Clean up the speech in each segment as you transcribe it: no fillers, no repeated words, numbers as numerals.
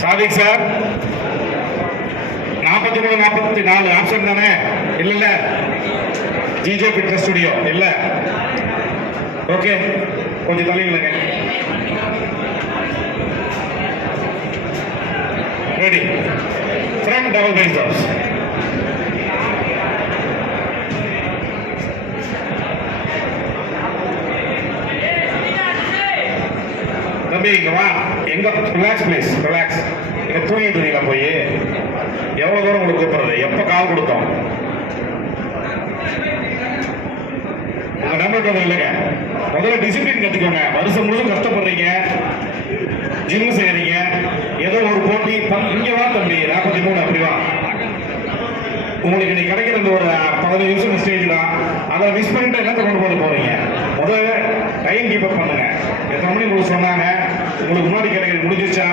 சாதிக் சார் 43 44 ஆப்ஷன் தானே? இல்ல GJ fitness studio இல்ல. ஓகே, கொஞ்சம் தலையிலுங்க. ரெடி. Front double biceps. தம்பி இங்க வா. எங்க ரிலாக்ஸ் ப்ளீஸ், ரிலாக்ஸ். இங்க தூங்கிட்டு இருக்கீங்களா? போய் எவ்வளவு தூரம் உங்களுக்கு கூப்பிடுறது? எப்ப கால் கொடுத்தோம்? உங்க நம்பர் இல்லைங்க. முதல்ல டிசிப்ளின் கத்துக்கோங்க. வருஷம் முழுவதும் கஷ்டப்படுறீங்க, ஜிம் செய்யறீங்க, ஏதோ ஒரு போட்டி. இங்க வா தம்பி, 43 அப்படி வா. உங்களுக்கு இன்னைக்கு கிடைக்கிற இந்த ஒரு 15 நிமிஷம் ஸ்டேஜ் தான். அதை மிஸ் பண்ணிட்டு என்ன கொண்டு போறீங்க? முதல்ல டைம் கீப் அப் பண்ணுங்க. எத்தனை மணி உங்களுக்கு சொன்னாங்க? உங்களுக்கு முன்னாடி கிடைக்கிறது முடிஞ்சிருச்சா?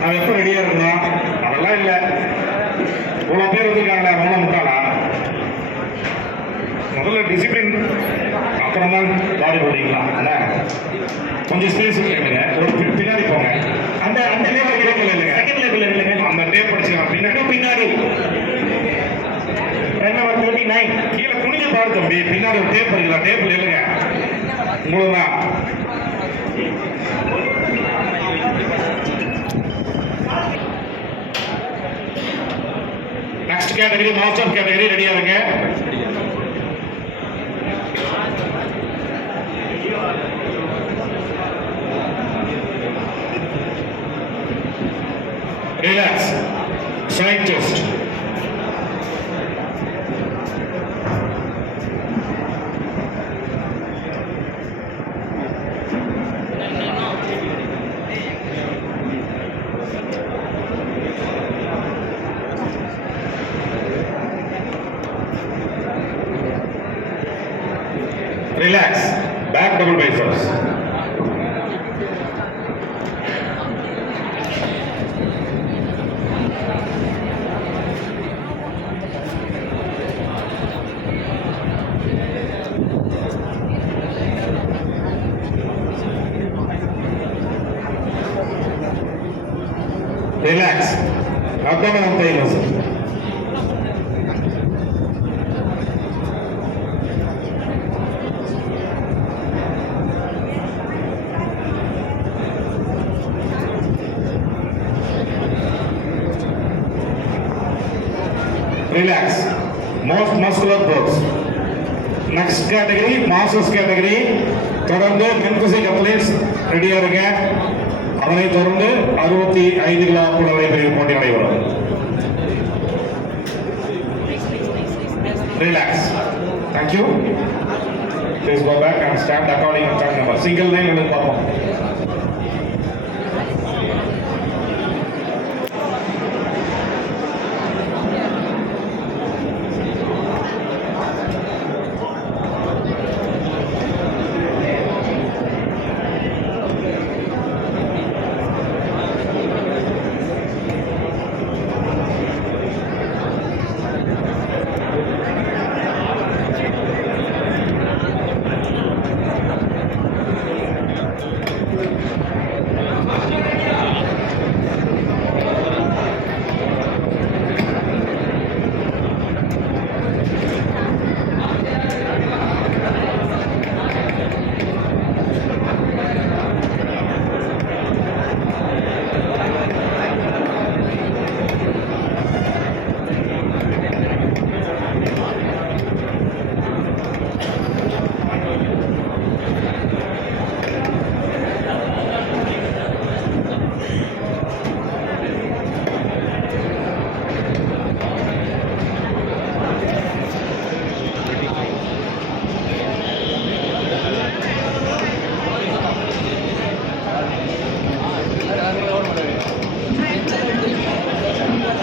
நான் எப்போ ரெடியா இருக்கணும்? அதெல்லாம் இல்லை. இவ்வளோ பேர் வந்துருக்காங்களா? ரொம்ப முட்டாளா? முதல்ல டிசிப்ளின், அப்புறம் தான் பாடி போடுறீங்களா? கொஞ்சம் ஸ்பேஸ் கேளுங்க. ஒரு பின்னாடி போங்க. அந்த அந்த லேபிள் கிடைக்கல இல்லைங்க, செகண்ட் லேபிள் இல்லைங்க. அந்த டேப் படிச்சுக்கலாம். பின்னாடி நம்பர் 39 கீழே குனிஞ்சு பாரு தம்பி. பின்னாடி ஒரு டேப் படிக்கலாம். டேபிள் இல்லைங்க உங்களுக்கு தான். Next category master category. ரெடியா இருங்க. Relax. Side test. Relax. Back double biceps. Relax. Abdomen thigh muscle. Relax. Most muscular pose. Next category, masters category. தொடர்ந்து மென்பிசிக் அத்லீட்ஸ் ரெடியா இருங்க. அதனை தொடர்ந்து 65 கிலோ உடலை பிரிவு போட்டி நடைபெறும். Relax. Thank you. Please go back and stand according to time number. Single line உங்களுக்கு பார்ப்போம்.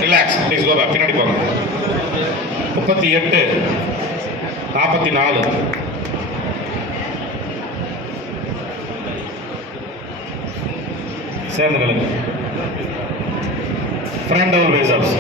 ரிலாக்ஸ். Please go back. பின்னாடி போங்க. 38 44 சேர்ந்து நிலுங்க. Front double biceps.